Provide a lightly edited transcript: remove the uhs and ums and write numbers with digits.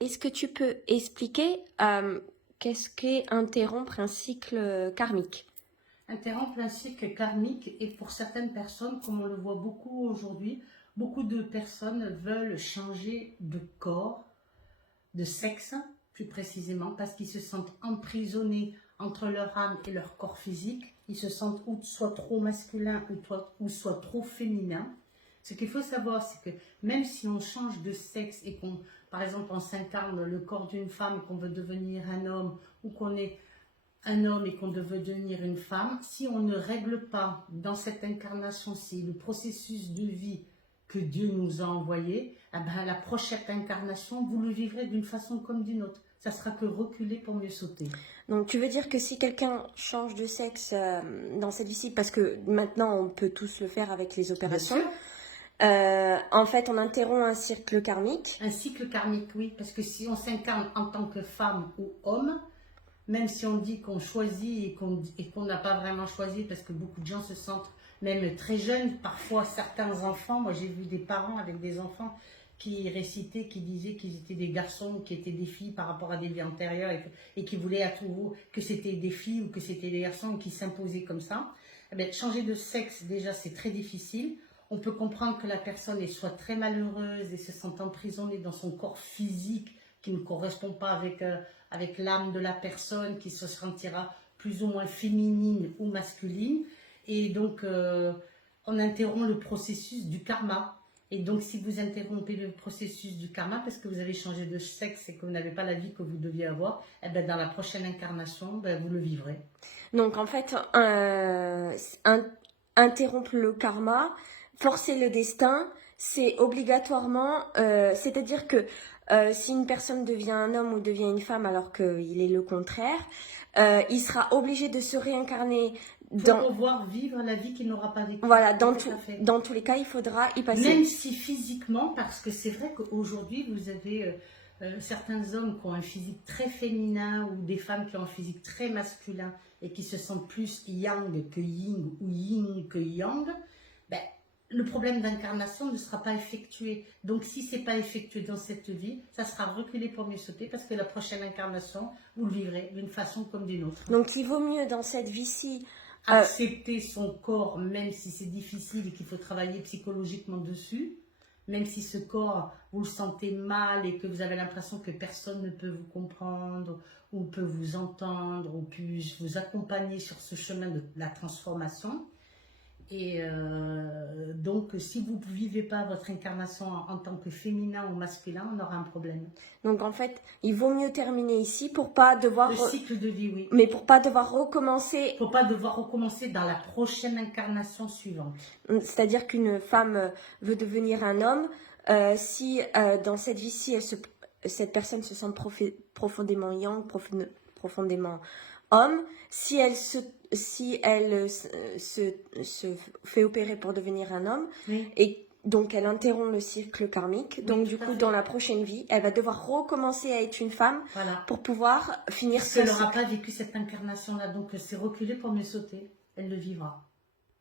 Est-ce que tu peux expliquer qu'est-ce qu'est interrompre un cycle karmique? Interrompre un cycle karmique et pour certaines personnes, comme on le voit beaucoup aujourd'hui, beaucoup de personnes veulent changer de corps, de sexe plus précisément, parce qu'ils se sentent emprisonnés entre leur âme et leur corps physique. Ils se sentent ou soit trop masculin ou soit trop féminin. Ce qu'il faut savoir, c'est que même si on change de sexe et qu'on, par exemple, on s'incarne le corps d'une femme, qu'on veut devenir un homme ou qu'on est un homme et qu'on veut devenir une femme, si on ne règle pas dans cette incarnation-ci le processus de vie que Dieu nous a envoyé, eh ben, la prochaine incarnation, vous le vivrez d'une façon comme d'une autre. Ça sera que reculer pour mieux sauter. Donc tu veux dire que si quelqu'un change de sexe dans cette vie-ci, parce que maintenant on peut tous le faire avec les opérations, en fait on interrompt un cycle karmique. Un cycle karmique, oui, parce que si on s'incarne en tant que femme ou homme, même si on dit qu'on choisit et qu'on n'a pas vraiment choisi, parce que beaucoup de gens se sentent même très jeunes, parfois certains enfants, moi j'ai vu des parents avec des enfants qui récitaient, qui disaient qu'ils étaient des garçons, qui étaient des filles par rapport à des vies antérieures et qui voulaient à tout que c'était des filles ou que c'était des garçons qui s'imposaient comme ça. Eh bien, changer de sexe, déjà, c'est très difficile. On peut comprendre que la personne est soit très malheureuse et se sent emprisonnée dans son corps physique qui ne correspond pas avec l'âme de la personne, qui se sentira plus ou moins féminine ou masculine. Et donc, on interrompt le processus du karma. Et donc, si vous interrompez le processus du karma parce que vous avez changé de sexe et que vous n'avez pas la vie que vous deviez avoir, eh ben, dans la prochaine incarnation, ben, vous le vivrez. Donc en fait, interrompre le karma, forcer le destin, c'est obligatoirement, c'est-à-dire que si une personne devient un homme ou devient une femme alors qu'il est le contraire, il sera obligé de se réincarner Pour pouvoir vivre la vie qu'il n'aura pas vécue. Voilà, dans tous les cas, il faudra y passer. Même si physiquement, parce que c'est vrai qu'aujourd'hui, vous avez certains hommes qui ont un physique très féminin ou des femmes qui ont un physique très masculin et qui se sentent plus yang que yin ou yin que yang, ben, le problème d'incarnation ne sera pas effectué. Donc si ce n'est pas effectué dans cette vie, ça sera reculé pour mieux sauter parce que la prochaine incarnation, vous le vivrez d'une façon comme d'une autre. Donc il vaut mieux dans cette vie-ci accepter son corps, même si c'est difficile et qu'il faut travailler psychologiquement dessus, même si ce corps, vous le sentez mal et que vous avez l'impression que personne ne peut vous comprendre ou peut vous entendre ou peut vous accompagner sur ce chemin de la transformation. Et donc, si vous ne vivez pas votre incarnation en tant que féminin ou masculin, on aura un problème. Donc, en fait, il vaut mieux terminer ici pour pas devoir... Le cycle de vie, oui. Mais pour pas devoir recommencer... Pour pas devoir recommencer dans la prochaine incarnation suivante. C'est-à-dire qu'une femme veut devenir un homme, si dans cette vie-ci, cette personne se sent profondément yang, profondément homme, si elle se fait opérer pour devenir un homme, oui. Et donc elle interrompt le cycle karmique, donc du coup dans la prochaine vie, elle va devoir recommencer à être une femme pour pouvoir finir ce cycle. Elle n'aura pas vécu cette incarnation-là, donc c'est reculé pour mieux sauter, elle le vivra.